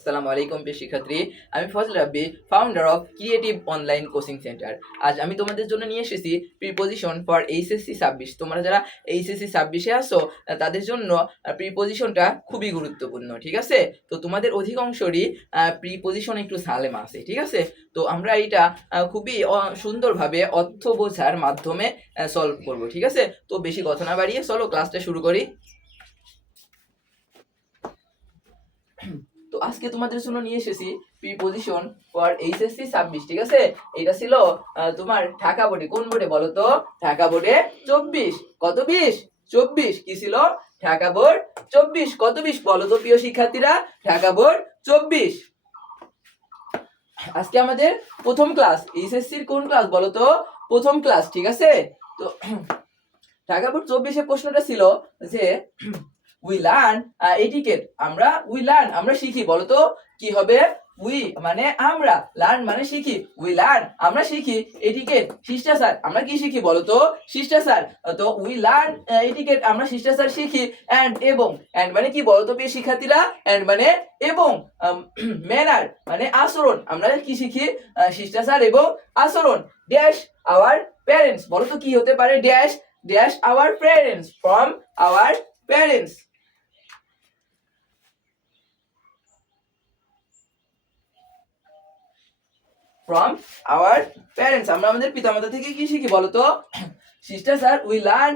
আসসালামু আলাইকুম প্রিয় শিক্ষার্থী। আমি Fazal Rabbi, founder of creative online coaching centre. আজ আমি তোমাদের জন্য নিয়ে এসেছি প্রিপোজিশন ফর এইচএসসি 26। তোমরা যারা এইচএসসি 26-এ আসো তাদের জন্য প্রিপোজিশনটা খুবই গুরুত্বপূর্ণ, ঠিক আছে? তো তোমাদের অধিকাংশরই প্রিপোজিশন একটু ঝালেমা আছে, ঠিক আছে? তো আমরা এটা খুবই সুন্দরভাবে অর্থ বোঝার মাধ্যমে সলভ করব, ঠিক আছে? তো বেশি কথা না বাড়িয়ে চলো ক্লাসটা শুরু করি। তো আজকে তোমাদের জন্য নিয়ে এসেছি প্রিপোজিশন ফর এইচএসসি 26, ঠিক আছে? এটা ছিল তোমার ঢাকা বোর্ডে। কোন বোর্ডে বলো তো? ঢাকা বোর্ডে 24। কত 20? 24 কি ছিল? ঢাকা বোর্ড 24। কত 20 বলো তো প্রিয় শিক্ষার্থীরা? ঢাকা বোর্ড 24। আজকে আমাদের প্রথম ক্লাস। এইচএসসির কোন ক্লাস বলো তো? প্রথম ক্লাস, ঠিক আছে? তো ঢাকা বোর্ড 24-এর প্রশ্নটা ছিল যে উই লার্ন এটিকেট। আমরা শিখি। বলতো কি হবে? উই মানে আমরা, লার্ন মানে শিখি। উই লার্ন আমরা শিখি, এটিকেট শিষ্টাচার আমরা কি শিখি বলতো? শিষ্টাচার। তো উই লার্ন এটিকেট আমরা শিষ্টাচার শিখি। এন্ড এবং, এন্ড মানে কি বলতো প্রিয় শিক্ষার্থীরা? এন্ড মানে এবং, ম্যানার মানে আচরণ, আমরা কি শিখি? শিষ্টাচার এবং আচরণ। Dash our parents. বলতো কি হতে পারে? Dash dash our parents, from our parents. From our parents আমরা আমাদের পিতামাতা থেকে কি শিখি বলতো? শিষ্টাচার। উই লার্ন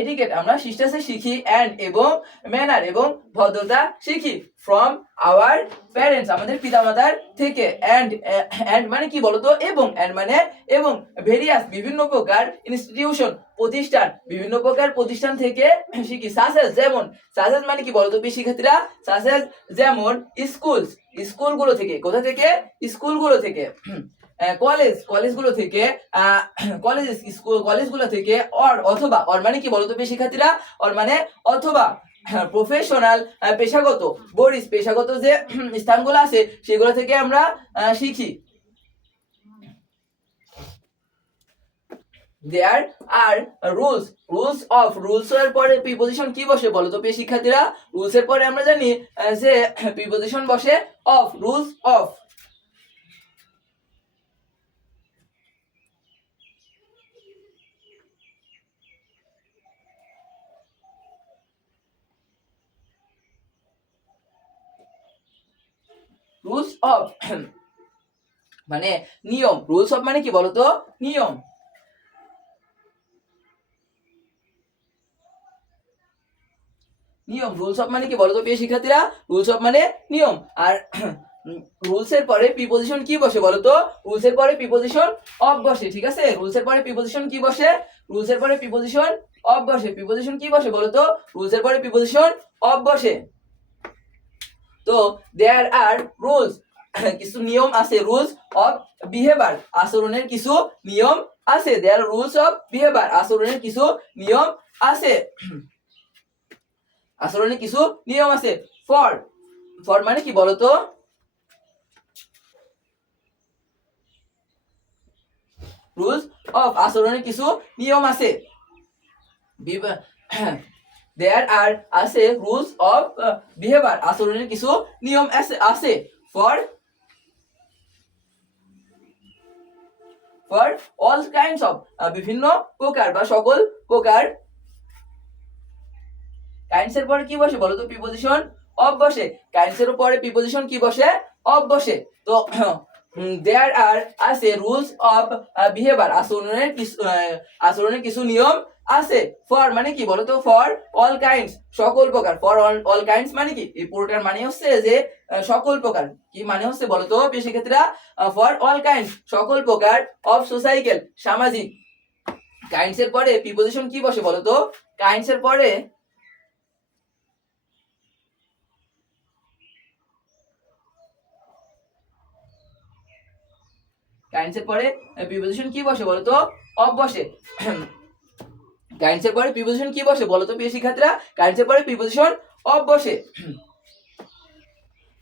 এটিকেট আমরা শিষ্টাচার শিখি। এন্ড এবং, ম্যানার এবং ভদ্রতা শিখি। ফ্রম আওয়ার প্যারেন্টস আমাদের পিতামাতার থেকে। এন্ড মানে কি বলতো? এবং, এন্ড মানে এবং, ভেরিয়াস বিভিন্ন প্রকার, ইনস্টিটিউশন প্রতিষ্ঠান, বিভিন্ন প্রকার প্রতিষ্ঠান থেকে শিখি। সাসেস যেমন, সাসেস মানে কি বলতো শিক্ষার্থীরা? সাসেস যেমন স্কুলস, স্কুলগুলো থেকে। কোথা থেকে? স্কুলগুলো থেকে। কলেজগুলো থেকে, কলেজগুলো থেকে। অথবা, মানে কি বলতো শিক্ষার্থীরা? মানে অথবা। প্রফেশনাল পেশাগত, বরিস পেশাগত যে স্থানগুলো আছে সেগুলো থেকে আমরা শিখি। দেয়ার আর রুলস এর পরে প্রিপোজিশন কি বসে বলো তো শিক্ষার্থীরা? রুলস এর পরে আমরা জানি যে প্রিপোজিশন বসে of, rules of. Rules of মানে নিয়ম। রুলস অফ মানে কি বলতো? নিয়ম। নিয়ম। রুলস অফ মানে কি বলতো প্রিয় শিক্ষার্থীরা? রুলস অফ মানে নিয়ম। আর রুলস এর পরে প্রিপোজিশন কি বসে বলতো? রুলস এর পরে প্রিপোজিশন অফ বসে, ঠিক আছে? রুলস এর পরে প্রিপোজিশন কি বসে? রুলস এর পরে প্রিপোজিশন অফ বসে। প্রিপোজিশন কি বসে বলতো? রুলস এর পরে প্রিপোজিশন অফ বসে। তো দেয়ার আর রুলস কিছু নিয়ম আছে। রুলস অফ বিহেভিয়ার আচরণের কিছু নিয়ম আছে। দেয়ার রুলস অফ বিহেভিয়ার আচরণের কিছু নিয়ম আছে। আচরণের কিছু নিয়ম আছে। ফর, ফর মানে কি বলতো? রুলস অফ আচরণের কিছু নিয়ম আছে। দেয়ার আর আছে রুলস অফ বিহেভিয়ার আচরণের কিছু নিয়ম আছে। For for all kinds of বিভিন্ন প্রকার বা সকল প্রকার। কাইন্ডস এর পরে কি বসে বলো তো? প্রিপোজিশন অফ বসে। কাইন্ডস এর পরে প্রিপোজিশন কি বসে? অফ বসে। তো দেয়ার আর আছে রুলস অফ বিহেভিয়ার আচরণের কিছু নিয়ম আছে। ফর মানে কি বলতো? ফর অল কাইন্ডস সকল প্রকার। ফর অল কাইন্ডস মানে কি? এই পুরোটার মানে হচ্ছে যে সকল প্রকার। কি মানে হচ্ছে বলতো প্রিয় শিক্ষার্থীরা? ফর অল কাইন্ডস সকল প্রকার অফ সোসাইকেল সামাজিক। কাইন্ডস এর পরে প্রিপোজিশন কি বসে বলতো? কাইন্ডস এর পরে কাইন্ডস এর পরে প্রিপোজিশন কি বসে বলতো? অফ বসে। কাইন্ডস এর পরে প্রিপোজিশন কি বসে বলতো প্রিয় শিক্ষার্থীরা? কাইন্ডস এর পরে প্রিপোজিশন অফ বসে।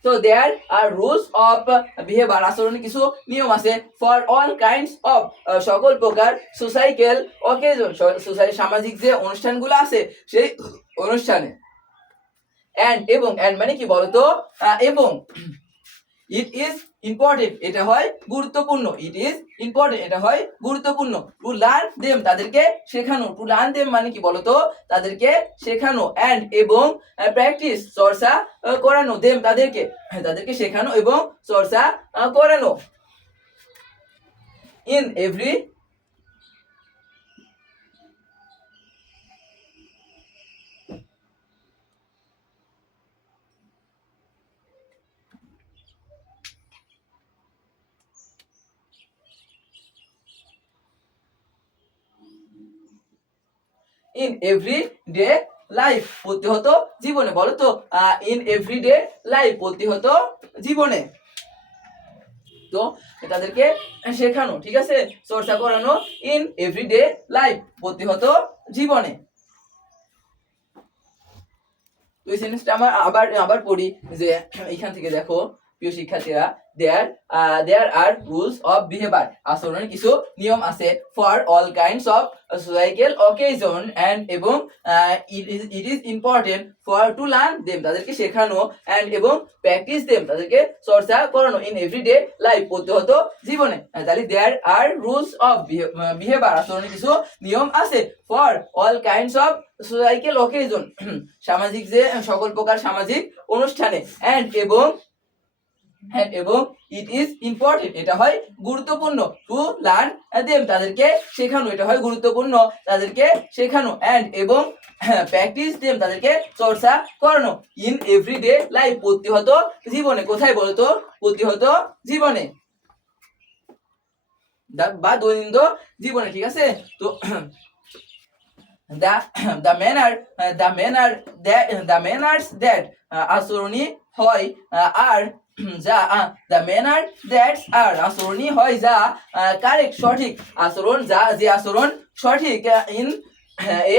তো দেয়ার আর রুলস অফ বিহেভিয়ার আচরণের কিছু নিয়ম আছে। ফর অল কাইন্ডস অফ সকল প্রকার সোসাইকেল অকেজন সামাজিক যে অনুষ্ঠানগুলো আছে সেই অনুষ্ঠানে। এন্ড এবং, এন্ড মানে কি বলতো? এবং ইট ইজ ইম্পর্টেন্ট এটা হয় গুরুত্বপূর্ণ, ইট ইজ ইম্পর্টেন্ট এটা হয় গুরুত্বপূর্ণ। টু লার্ন দেম তাদেরকে শেখানো, টু লার্ন দেম মানে কি বলতো, তাদেরকে শেখানো, অ্যান্ড এবং প্র্যাকটিস চর্চা করানো, দেম তাদেরকে, তাদেরকে শেখানো এবং চর্চা করানো। In every in every day life প্রতিহত জীবনে, বলো তো ইন এভরি ডে লাইফ প্রতিহত জীবনে। তো তাদেরকে শেখানো, ঠিক আছে, চর্চা করানো ইন এভরিডে লাইফ প্রতিহত জীবনে। তো এই সেন্টেন্সটা আমার আবার আবার পড়ি, যে এখান থেকে দেখো প্রিয় শিক্ষার্থীরা, there are rules of behaviour, আচরণের কিছু নিয়ম আছে, for all kinds of societal occasion and এবং it is important for to learn them তাদেরকে শেখানো, এন্ড এবং প্র্যাকটিস দেম তাদেরকে চর্চা করানো ইন এভরিডে লাইফ প্রতিহত জীবনে। তাহলে দেয়ার আর রুলস অফ বিহেভিয়ার, আচরণের কিছু নিয়ম আছে, for all kinds of societal occasion, সামাজিক যে সকল প্রকার সামাজিক অনুষ্ঠানে, এন্ড এবং ইট ইজ ইম্পর্টেন্ট এটা হয় গুরুত্বপূর্ণ, টু লার্ন দেম তাদেরকে শেখানো, এটা হয় গুরুত্বপূর্ণ তাদেরকে শেখানো, এন্ড এবং প্র্যাকটিস দেম তাদেরকে চর্চা করানো ইন এভরিডে লাইফ প্রতিহত জীবনে। কোথায় বলতো, প্রতিহত জীবনে বা দৈনন্দিন জীবনে, ঠিক আছে। তো the manners that আচরণী হয় আর যা the manner that are আচরণী হয় যা কারেক্ট সঠিক, আচরণ যা যে আচরণ সঠিক ইন এ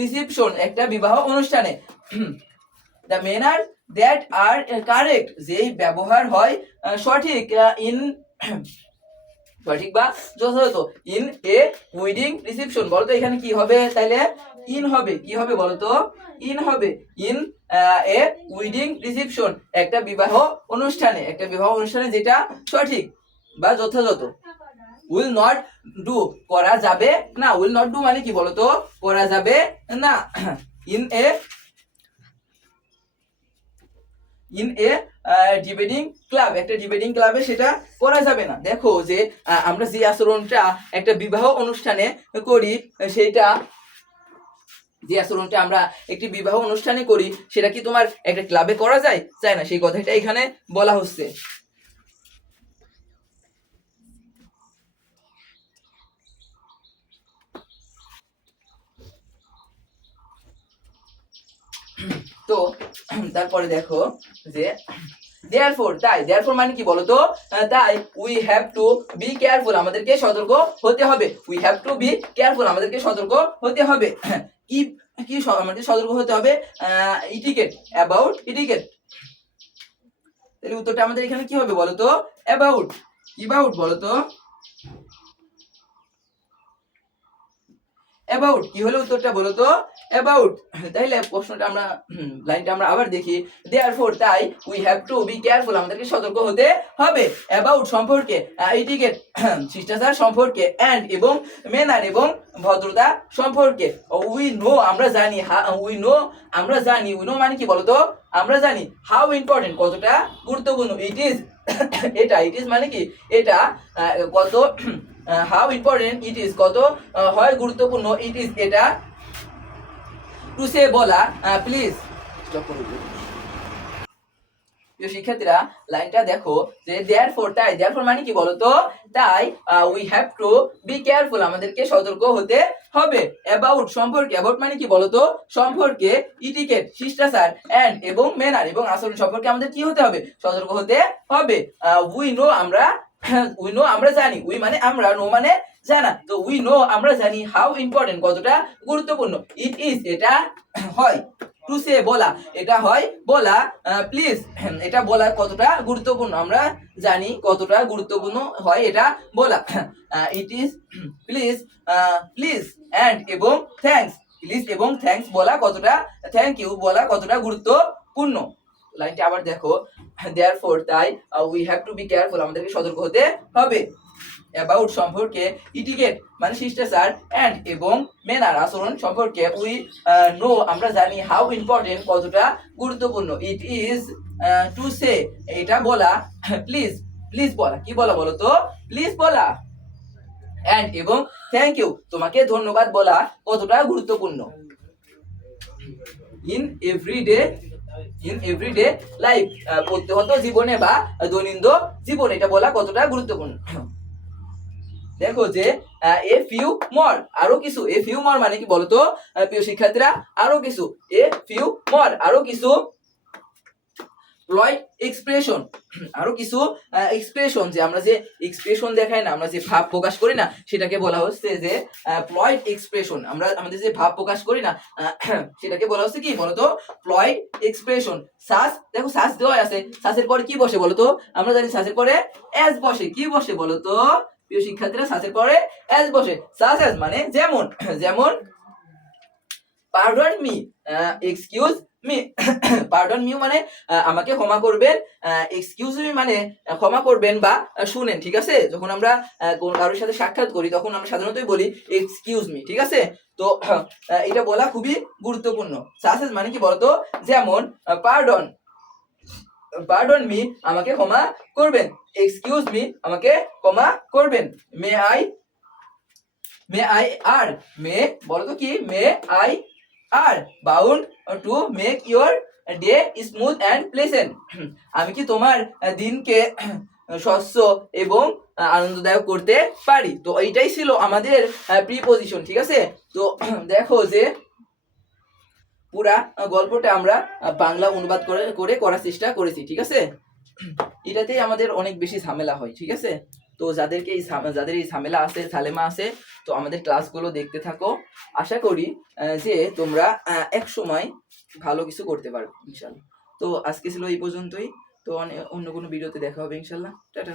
রিসিপশন একটা বিবাহ অনুষ্ঠানে, the manner that are correct যেই ব্যবহার হয় সঠিক ইন সঠিক বা যথাযথ ইন এ ওয়েডিং রিসেপশন, বলতো এখানে কি হবে, তাইলে ইন হবে, কি হবে বলতো, ইন হবে, ইন এ ওয়েডিং রিসেপশন একটা বিবাহ অনুষ্ঠানে, একটা বিবাহ অনুষ্ঠানে যেটা সঠিক বা যথাযথ। উইল নট ডু করা যাবে না, উইল নট ডু মানে কি বলতো, করা যাবে না, ইন এ ডিবেটিং ক্লাব একটা ডিবেটিং ক্লাবে সেটা করা যাবে না। দেখো যে আমরা যে আচরণটা একটা বিবাহ অনুষ্ঠানে করি, সেইটা যে আচরণটা আমরা একটি বিবাহ অনুষ্ঠানে করি সেটা কি তোমার একটা ক্লাবে করা যায়, যায় না, সেই কথাটা এখানে বলা হচ্ছে। তো তারপরে দেখো যে therefore তাই, therefore মানে কি বলতো, তাই we have to be careful আমাদেরকে সতর্ক হতে হবে, we have to be careful আমাদেরকে সতর্ক হতে হবে, কি কি আমাদের সতর্ক হতে হবে, etiquette about etiquette, তাহলে উত্তরটা আমাদের এখানে কি হবে বলতো, about, about বলতো, অ্যাবাউট কি হলো উত্তরটা বলো তো, অ্যাবাউট। তাইলে প্রশ্নটা আমরা লাইনটা আমরা আবার দেখি, দেয়ারফর তাই we have to be careful আমাদেরকে সতর্ক হতে হবে, অ্যাবাউট সম্পর্কে, এটিকেট শিষ্টাচার সম্পর্কে, এন্ড এবং ম্যানার এবং ভদ্রতা সম্পর্কে, উই নো আমরা জানি, উই নো আমরা জানি, উই নো মানে কি বলতো, আমরা জানি, হাউ ইম্পর্টেন্ট কতটা গুরুত্বপূর্ণ, ইট ইজ এটা, ইট ইজ মানে কি এটা কত, হাউ ইম্পর্টেন্ট ইট ইজ কত হয় গুরুত্বপূর্ণ, ইট ইজ এটা, টু সে বলা, প্লিজ স্টপ করুন শিক্ষার্থীরা, লাইনটা দেখো যে দেয়ারফর তাই, দেয়ারফর মানে কি বলতো, তাই we have to be careful আমাদেরকে সতর্ক হতে হবে, অ্যাবাউট সম্পর্কে, অ্যাবাউট মানে কি বলতো সম্পর্কে, ইটিকেট শিষ্টাচার, এন্ড এবং ম্যানার এবং আচরণ সম্পর্কে আমাদের কি হতে হবে, সতর্ক হতে হবে। উই নো আমরা, উই নো আমরা জানি, উই মানে আমরা, নো মানে জানা, তো উই নো আমরা জানি, হাউ ইম্পর্টেন্ট কতটা গুরুত্বপূর্ণ, ইট ইজ এটা হয়, টু সে বলা এটা হয় বলা, প্লিজ এটা বলা কতটা গুরুত্বপূর্ণ আমরা জানি কতটা গুরুত্বপূর্ণ হয় এটা বলা, it is please, please and এবং থ্যাঙ্কস, প্লিজ এবং থ্যাঙ্কস বলা কতটা, থ্যাংক ইউ বলা কতটা গুরুত্বপূর্ণ। লাইনটা আবার দেখো, দেয়ারফর তাই we have to be careful, আমাদেরকে সতর্ক হতে হবে। অ্যাবাউট সম্পর্কে, ইটিকেট মানে শিষ্টাচার, অ্যান্ড এবং ম্যানার আচরণ সম্পর্কে, উই নো আমরা জানি, হাউ ইম্পর্টেন্ট কতটা গুরুত্বপূর্ণ, ইট ইজ টু সে এটা বলা, প্লিজ প্লিজ বলা, কি বলা বলো তো, প্লিজ বলা, অ্যান্ড এবং থ্যাংক ইউ তোমাকে ধন্যবাদ বলা কতটা গুরুত্বপূর্ণ। ইন এভরিডে লাইফ প্রত্যহত জীবনে বা দৈনন্দিন জীবনে এটা বলা কতটা গুরুত্বপূর্ণ। দেখো যে এ ফিউ মর আরো কিছু, এ ফিউ মর মানে কি বলতো প্রিয় শিক্ষার্থীরা, আরো কিছু, এ ফিউ মর আরো কিছু প্লয়েড এক্সপ্রেশন, আরো কিছু এক্সপ্রেশন, যে আমরা যে এক্সপ্রেশন দেখাই না, আমরা যে ভাব প্রকাশ করি না, সেটাকে বলা হচ্ছে যে প্লয়েড এক্সপ্রেশন। আমরা আমাদের যে ভাব প্রকাশ করি না সেটাকে বলা হচ্ছে কি বলতো, প্লয়েড এক্সপ্রেশন। সাস, দেখো সাস দেওয়া আছে, সাসের পরে কি বসে বলতো, আমরা জানি সাসের পরে এস বসে, কি বসে বলতো প্রিয় শিক্ষার্থীরা, সাসের পরে এস বসে। সাস এস মানে যেমন, যেমন pardon me, excuse me, pardon me মানে আমাকে ক্ষমা করবেন, এক্সকিউজ মি মানে ক্ষমা করবেন বা শুনেন, ঠিক আছে। যখন আমরা কারোর সাথে সাক্ষাৎ করি তখন আমরা সাধারণতই বলি এক্সকিউজ মি, ঠিক আছে। তো এটা বলা খুবই গুরুত্বপূর্ণ। সাসেস মানে কি বলতো, যেমন পার্ডন, পার্ডন মি আমাকে ক্ষমা করবেন, এক্সকিউজ মি আমাকে ক্ষমা করবেন, মে আই আর, মে বলতো কি, may I are bound to make your day smooth and pleasant, আমি কি তোমার দিনকে স্বচ্ছ এবং আনন্দদায়ক করতে পারি। তো এইটাই ছিল আমাদের প্রিপজিশন, ঠিক আছে। তো দেখো যে পুরা গল্পটা আমরা বাংলা অনুবাদ করে করার চেষ্টা করেছি, ঠিক আছে। এটাতেই আমাদের অনেক বেশি ঝামেলা হয়, ঠিক আছে। তো যাদের এই ঝামেলা আছে, ঝালেমা আছে, তো আমাদের ক্লাসগুলো দেখতে থাকো। আশা করি যে তোমরা এক সময় ভালো কিছু করতে পারবে ইনশাল্লাহ। তো আজকে ছিল এই পর্যন্তই। তো অন্য কোনো ভিডিওতে দেখা হবে ইনশাল্লাহ। টাটা।